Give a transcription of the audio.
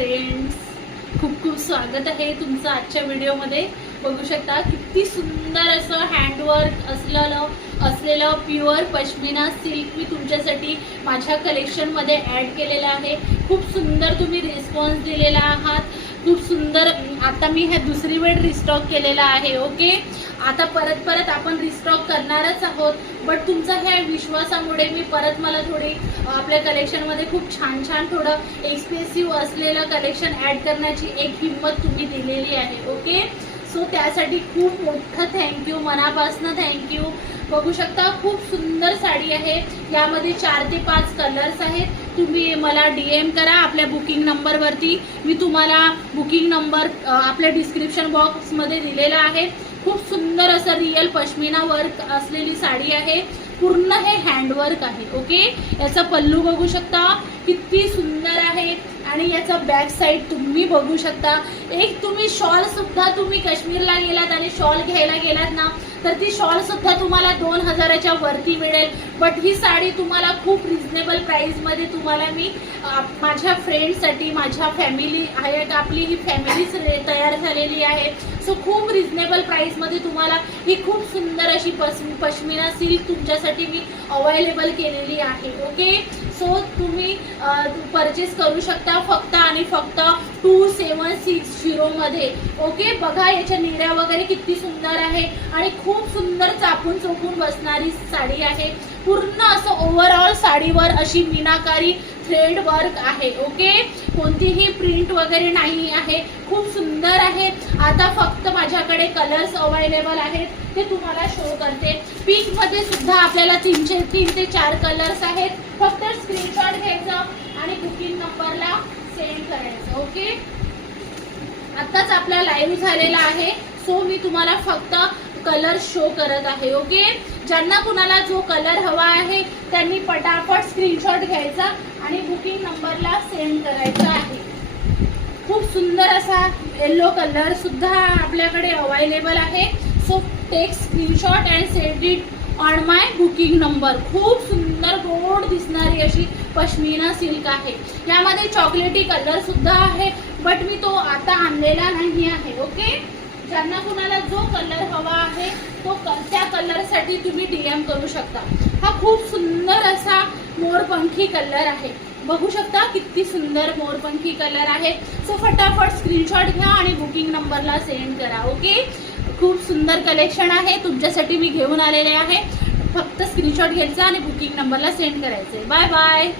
Friends, खूप खूप स्वागत आहे तुमचं आजच्या व्हिडिओमध्ये। बघू शकता किती सुंदर असं हँडवर्क असलेलं प्युअर पश्मिना सिल्क मी तुमच्यासाठी माझ्या कलेक्शनमध्ये ॲड केलेलं आहे। खूप सुंदर तुम्ही रिस्पॉन्स दिलेला आहात, खूप सुंदर। आता मी हे दुसरी वेळ रिस्टॉक केलेला आहे। ओके, आता परत आपण रिस्टॉक करणारच आहोत, बट तुमचा ह्या विश्वासामुळे मी मला थोडी आपल्या कलेक्शनमध्ये खूप छान थोडं एक्सपेन्सिव्ह असलेलं कलेक्शन ॲड करण्याची एक हिंमत तुम्ही दिलेली आहे। ओके, सो त्यासाठी खूप मोठं थँक्यू, मनापासून थँक्यू। बघू शकता खूप सुंदर साडी आहे, यामध्ये 4 ते 5 कलर्स आहेत। तुम्ही मला DM करा आपल्या बुकिंग नंबरवरती, मी तुम्हाला बुकिंग नंबर आपल्या डिस्क्रिप्शन बॉक्समध्ये दिलेला आहे। खूप सुंदर असं रियल पश्मिना वर्क असलेली साडी आहे, पूर्ण हे हँडवर्क आहे। ओके, याचा पल्लू बघू शकता किती सुंदर आहे, आणि याचा बॅक साइड तुम्ही बघू शकता। एक तुम्ही शॉल सुद्धा तुम्ही काश्मीरला गेलात आणि शॉल घ्यायला गेलात ना, तर ती शॉल सुद्धा तुम्हाला 2000च्या वरती मिळेल, बट ही साडी तुम्हाला खूप रिझनेबल प्राइसमध्ये तुम्हाला मी माझ्या फ्रेंड्ससाठी, माझ्या फॅमिली आहे, आपली ही फॅमिलीच तयार झालेली आहे। सो खूप रिझनेबल प्राइसमध्ये तुम्हाला ही खूप सुंदर अशी पश्मिना सिल्क तुमच्यासाठी मी अवेलेबल केलेली आहे। ओके, सो तुम्ही परचेस करू शकता फक्त आणि फक्त 2760 मध्ये। ओके, बघा याच्या निऱ्या वगैरे किती सुंदर आहे, आणि खूप सुंदर चापून चोपून बसणारी साडी आहे। पूर्ण असं ओव्हरऑल साडीवर अशी मीनाकारी थ्रेड वर्क आहे। ओके, कोणतीही प्रिंट वगैरे नाही आहे, खूप सुंदर आहे। आता फक्त माझ्याकडे कलर्स अवेलेबल आहेत, ते तुम्हाला शो करते। पीच मध्ये सुद्धा आपल्याला 3 ते 4 कलर्स आहेत, फक्त स्क्रीनशॉट घ्यायचा आणि बुकिंग नंबरला सेंड करायचं। ओके, आताच आपला लाईव्ह झालेला आहे, सो मी तुम्हाला फक्त कलर शो करत आहे। ओके, ज्यांना कुणाला जो कलर हवा आहे त्यांनी पटापट स्क्रीनशॉट घ्यायचा आणि बुकिंग नंबरला सेंड करायचा आहे। खूप सुंदर असा येलो कलर सुद्धा आपल्याकडे अवेलेबल आहे, so take screenshot and send it on my booking number. खूप सुंदर गोड दिसणारी अशी पश्मिना सिल्क आहे, यामध्ये चॉकलेटी कलर सुद्धा आहे, बट मी तो आता आणलेला नाही आहे। ओके, ज्यांना कुणाला जो कलर हवा आहे तो त्या कलरसाठी तुम्ही DM करू शकता। हा खूप सुंदर असा मोरपंखी कलर आहे, बघू शकता किती सुंदर मोरपंखी कलर आहे। सो फटाफट स्क्रीनशॉट घ्या आणि बुकिंग नंबरला सेंड करा। ओके, खूप सुंदर कलेक्शन आहे तुमच्यासाठी मी घेऊन आलेले आहे, फक्त स्क्रीनशॉट घ्यायचा आणि बुकिंग नंबरला सेंड करायचे। Bye bye.